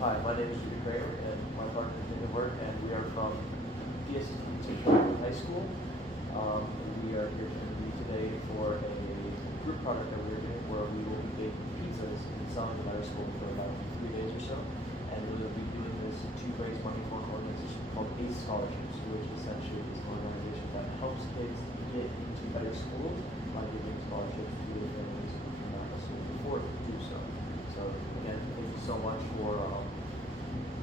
Hi, my name is Judy Kramer, and my partner is David Work, and we are from DSC High School. We are here to interview today for a group project that we're doing where we will be baking pizzas and selling them at our school for about 3 days or so. And we will be doing this to raise money for an organization called ACE Scholarships, which essentially is an organization that helps kids get into better schools by giving scholarships to their families who cannot necessarily afford to do so. So again, thank you so much for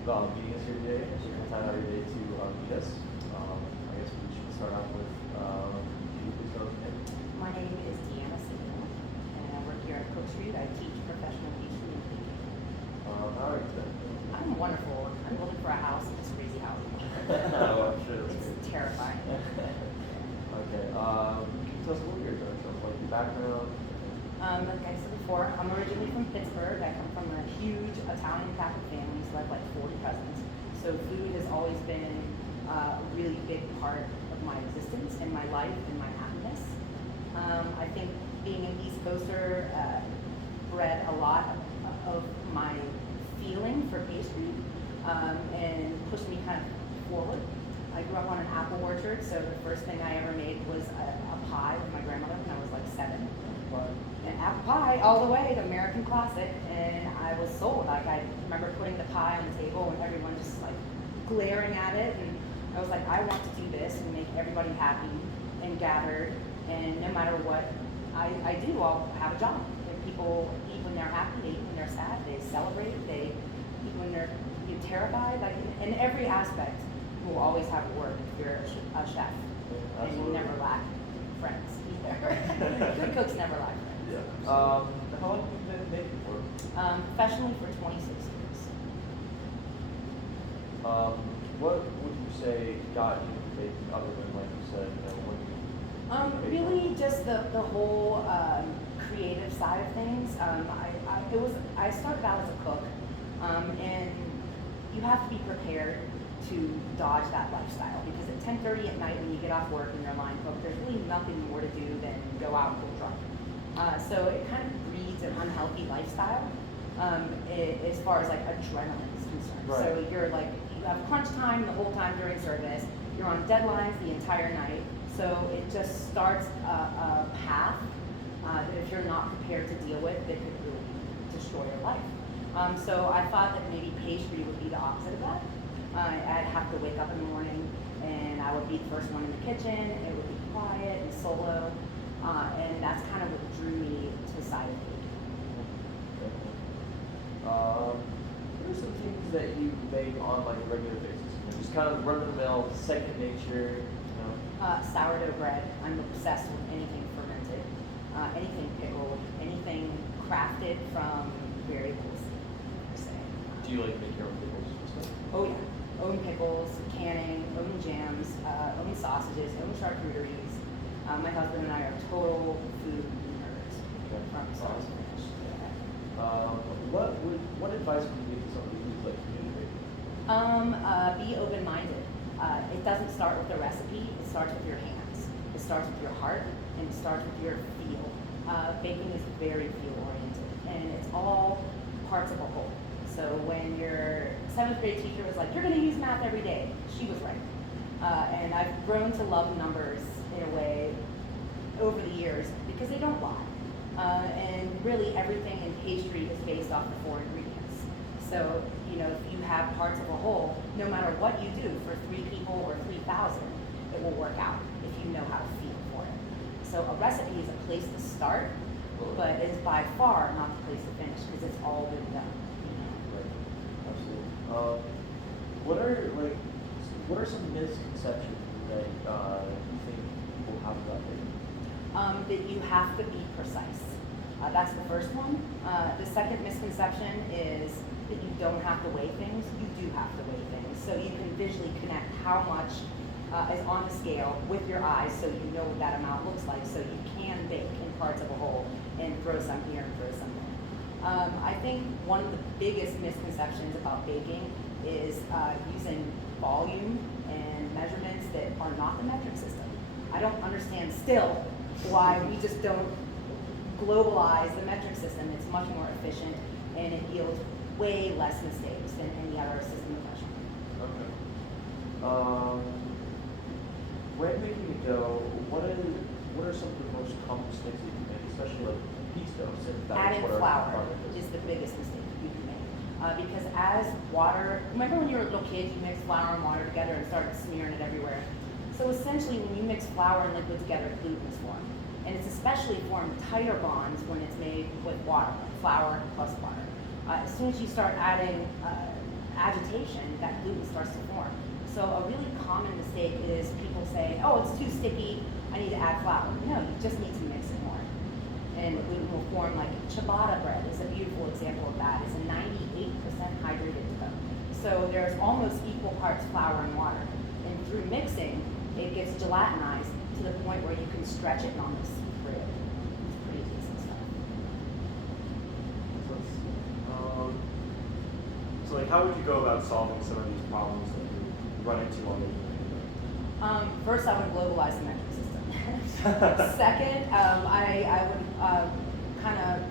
meeting us here today and taking the time out of your day to meet us. I guess we should start off with, can you please tell us your name? My name is Deanna Siegel, and I work here at Cook Street. I teach professional pastry and baking. How are you today? I'm wonderful. I'm looking for a house in this crazy house. Oh, I'm sure that's It's great. terrifying. Okay, can you tell us a little bit about yourself, like your background? Like I said before, I'm originally from Pittsburgh. I come from a huge Italian Catholic family, so I have like 40 cousins. So food has always been a really big part of my existence and my life and my happiness. I think being an East Coaster bred a lot of my feeling for pastry and pushed me kind of forward. I grew up on an apple orchard, so the first thing I ever made was a pie with my grandmother when I was like 7. An apple pie all the way, the American classic, and I was sold. Like I remember putting the pie on the table and everyone just like glaring at it, and I was like, I want to do this and make everybody happy and gathered, and no matter what I do, I'll have a job. And people eat when they're happy, they eat when they're sad, they celebrate, they eat when they're terrified. Like in every aspect, you will always have work if you're a chef, and you never lack friends either. Good cooks never lack friends. Yeah. How long have you been baking for? Professionally for 26 years. What would you say got you into baking other than, like you said, when you Really just the whole creative side of things. I started out as a cook, and you have to be prepared to dodge that lifestyle because at 10:30 at night when you get off work and you're a line cook, there's really nothing more to do than go out and cook drunk. So it kind of breeds an unhealthy lifestyle as far as like adrenaline is concerned. Right. So you're like, you have crunch time the whole time during service, you're on deadlines the entire night, so it just starts a path that if you're not prepared to deal with, it could really destroy your life. So I thought that maybe pastry would be the opposite of that. I'd have to wake up in the morning and I would be the first one in the kitchen, it would be quiet and solo, and that's kind of what drew me to the side of baking. What are some things that you make on like a regular basis? Just kind of run of the mill, second nature, Sourdough bread, I'm obsessed with anything fermented, anything pickled, anything crafted from variables, per se. Do you like make your own pickles and stuff? Oh yeah, own pickles, canning, own jams, own sausages, own charcuteries. My husband and I are total food nerds from start to finish. What advice would you give to somebody who's like new to baking? Be open-minded. It doesn't start with the recipe, it starts with your hands. It starts with your heart, and it starts with your feel. Baking is very feel-oriented, and it's all parts of a whole. So when your 7th grade teacher was like, you're gonna use math every day, she was right. And I've grown to love numbers in a way over the years because they don't lie. And really everything in pastry is based off the 4 ingredients. So, you know, if you have parts of a whole, no matter what you do for 3 people or 3,000, it will work out if you know how to feel for it. So a recipe is a place to start, but it is by far not the place to finish because it's all been done. Right. Absolutely. What are some misconceptions that you think people have about baking? That you have to be precise. That's the first one. The second misconception is that you don't have to weigh things. You do have to weigh things. So you can visually connect how much is on the scale with your eyes so you know what that amount looks like so you can bake in parts of a whole and throw some here and throw some there. I think one of the biggest misconceptions about baking is using volume and measurements that are not the metric system. I don't understand still why we just don't globalize the metric system. It's much more efficient and it yields way less mistakes than any other system of restaurant. Okay. Um, when making a dough, what are some of the most common mistakes that you make, especially like pizza dough, since that is Adding what our flour product is the biggest mistake you can make. Because as water, remember when you were a little kid, you mixed flour and water together and started smearing it everywhere? So essentially, when you mix flour and liquid together, gluten is formed. And it's especially formed tighter bonds when it's made with water, flour plus water. As soon as you start adding agitation, that gluten starts to form. So a really common mistake is people say, oh, it's too sticky, I need to add flour. No, you just need to mix it more. And gluten will form, like ciabatta bread is a beautiful example of that. It's a 98% hydrated dough. So there's almost equal parts flour and water. And through mixing, it gets gelatinized to the point where you can stretch it and almost see through it. It's pretty decent stuff. So like, how would you go about solving some of these problems that you run into on the First, I would globalize the metric system. Second, I would kind of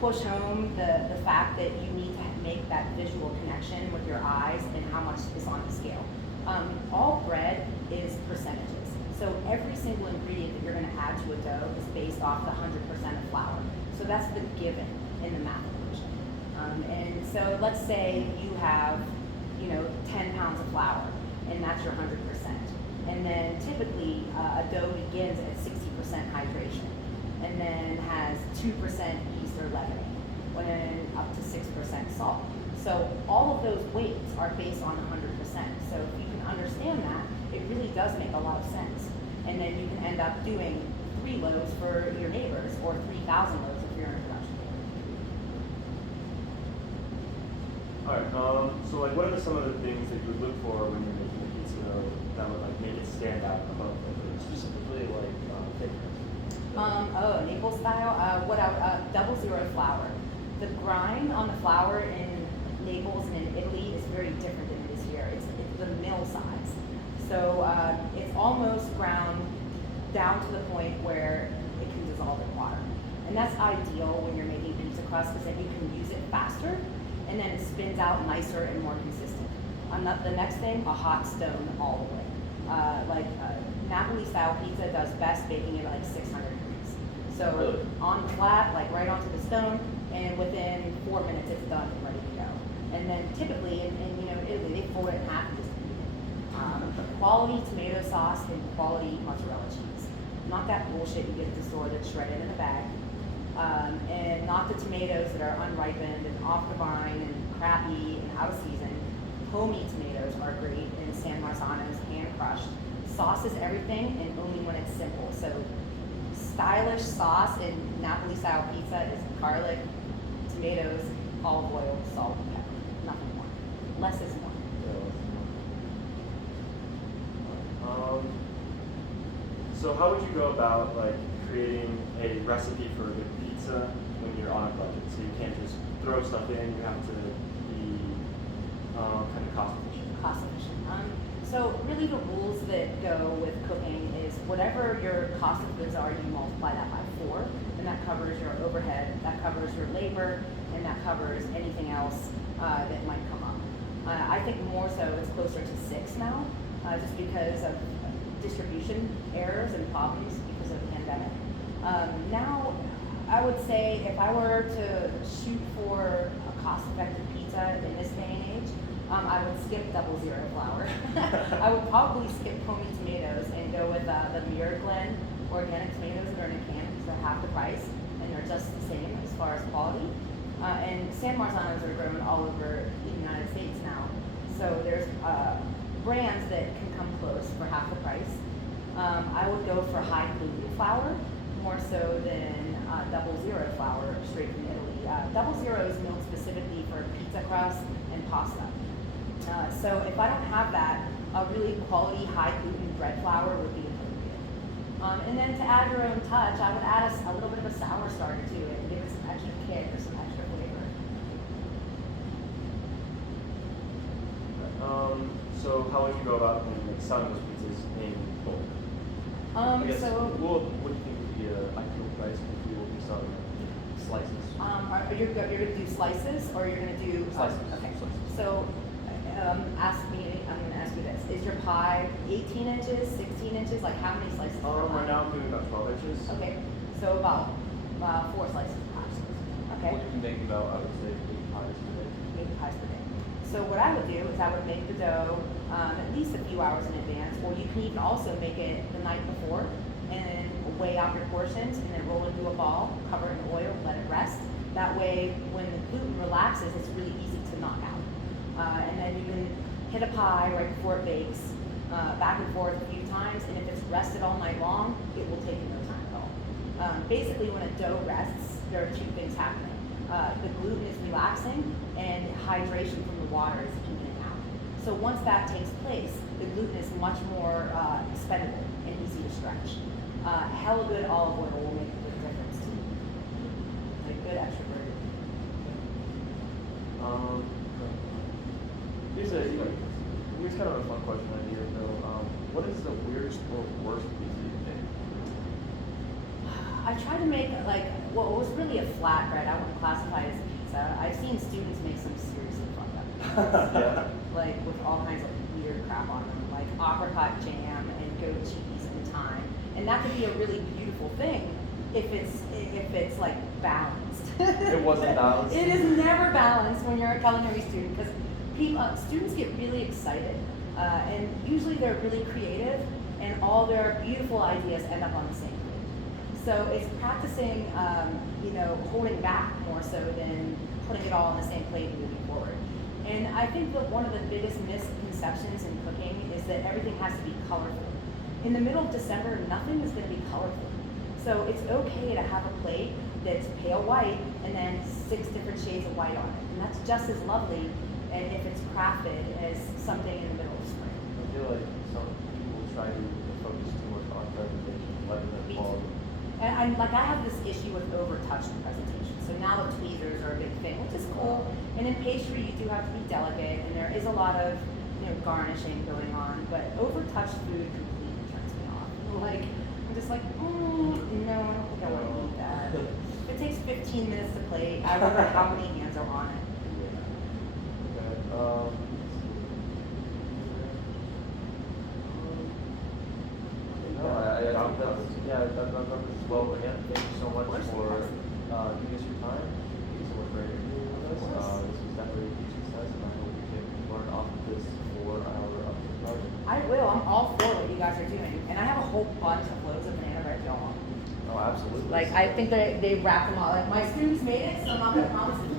push home the fact that you need to make that visual connection with your eyes and how much is on the scale. All bread is percentages. So every single ingredient that you're going to add to a dough is based off the 100% of flour. So that's the given in the math equation. And so let's say you have, 10 pounds of flour, and that's your 100%. And then typically a dough begins at 60% hydration, and then has 2% yeast or leavening, when up to 6% salt. So all of those weights are based on 100%. So if you can understand that, it really does make a lot of sense. And then you can end up doing 3 loaves for your neighbors or 3,000 loaves if you're in a production. All right. So like, what are some of the things that you would look for when you're making a pizza dough that would like make it stand out above the others? Specifically like thickness. Naples style. Double zero flour. The grind on the flour in Naples and in Italy is very different than it is here. It's the mill size. So it's almost ground down to the point where it can dissolve in water. And that's ideal when you're making pizza crust because then you can use it faster and then it spins out nicer and more consistent. The next thing, a hot stone all the way. Napoli style pizza does best baking it at like 600 degrees. So Really? on the flat, like right onto the stone, and within 4 minutes it's done and ready to go. And then typically in Italy, they fold it in half and just eat it. Quality tomato sauce and quality mozzarella cheese. Not that bullshit you get at the store that's shredded in a bag. And not the tomatoes that are unripened and off the vine and crappy and out of season. Homemade tomatoes are great in San Marzano's, hand crushed. Sauce is everything, and only when it's simple. So stylish sauce in Napoli style pizza is garlic, tomatoes, olive oil, salt, and pepper. Nothing more. Less is more. So how would you go about like creating a recipe for a good pizza when you're on a budget? So you can't just throw stuff in, you have to be kind of cost efficient. Cost efficient. So really the rules that go with cooking is whatever your cost of goods are, you multiply that by 4, and that covers your overhead, that covers your labor, and that covers anything else that might come up. I think more so it's closer to 6 now, just because of distribution errors and problems because of the pandemic. Now, I would say if I were to shoot for a cost-effective pizza in this day and age, I would skip double zero flour. I would probably skip homemade tomatoes and go with the Muir Glen organic tomatoes that are in a can because they're half the price and they're just the same as far as quality. And San Marzanos are grown all over the United States now. So there's brands that can come close for half the price. I would go for high gluten flour more so than double zero flour straight from Italy. Double zero is milled specifically for pizza crust and pasta. So if I don't have that, a really quality high gluten bread flour would be appropriate. And then to add your own touch, I would add a little bit of a sour starter to it and give it some extra kick or some extra flavor. So how would you go about like selling those pizzas in bulk? I guess, So what do you think would be an ideal price if you will be selling them? Slices. You're gonna do slices, or you're gonna do Slices. Okay. Slices. So, I'm gonna ask you this: is your pie 18 inches, 16 inches? Like how many slices? per Right pie? now I'm doing about 12 inches. Okay. So about 4 slices of pie. Okay. Well, you can make about, I would say, 8 pies per day. 8 pies per day. So what I would do is I would make the dough at least a few hours in advance, or you can even also make it the night before and weigh out your portions and then roll into a ball, cover it in oil, let it rest. That way, when the gluten relaxes, it's really easy to knock out. And then you can hit a pie right before it bakes, back and forth a few times, and if it's rested all night long, it will take you no time at all. Basically, when a dough rests, there are 2 things happening. The gluten is relaxing, and hydration from the water is evening out. So once that takes place, the gluten is much more expendable and easy to stretch. Hella good olive oil will make a big difference too. Like good extra virgin. Here's kind of a fun question idea though. What is the weirdest or worst pizza you've made? I tried to make like, well, it was really a flatbread. I wouldn't classify it as a pizza. I've seen students make some seriously fucked up pizzas. Yeah. Like with all kinds of weird crap on them, like apricot jam and goat cheese and thyme. And that could be a really beautiful thing if it's like balanced. It wasn't balanced? It is never balanced when you're a culinary student, because students get really excited, and usually they're really creative, and all their beautiful ideas end up on the same page. So it's practicing, holding back more so than putting it all on the same plate and moving forward. And I think that one of the biggest misconceptions in cooking is that everything has to be colorful. In the middle of December, nothing is going to be colorful. So it's okay to have a plate that's pale white and then 6 different shades of white on it. And that's just as lovely, and if it's crafted, as something in the middle of spring. I feel like some people try to focus too much on presentation rather than Me too. quality. And I have this issue with over-touched presentation. So now the tweezers are a big thing, which is cool. And in pastry, you do have to be delicate, and there is a lot of garnishing going on. But over-touched food completely turns me off. Like I'm just like, no, I don't think I want to eat that. If it takes 15 minutes to plate, I wonder how many hands are on it. Okay. No, I think that's as well. Again, thank you so much Of course, for giving us your time. Thank you so much for interviewing with us. Of course. This was definitely a huge success, and I hope we can learn off of this for our upcoming project. I will. I'm all for what you guys are doing, and I have a whole bunch of loaves of banana bread going. Oh, absolutely. Like I think they wrapped them all. Like my students made it, so I'm not gonna promise it.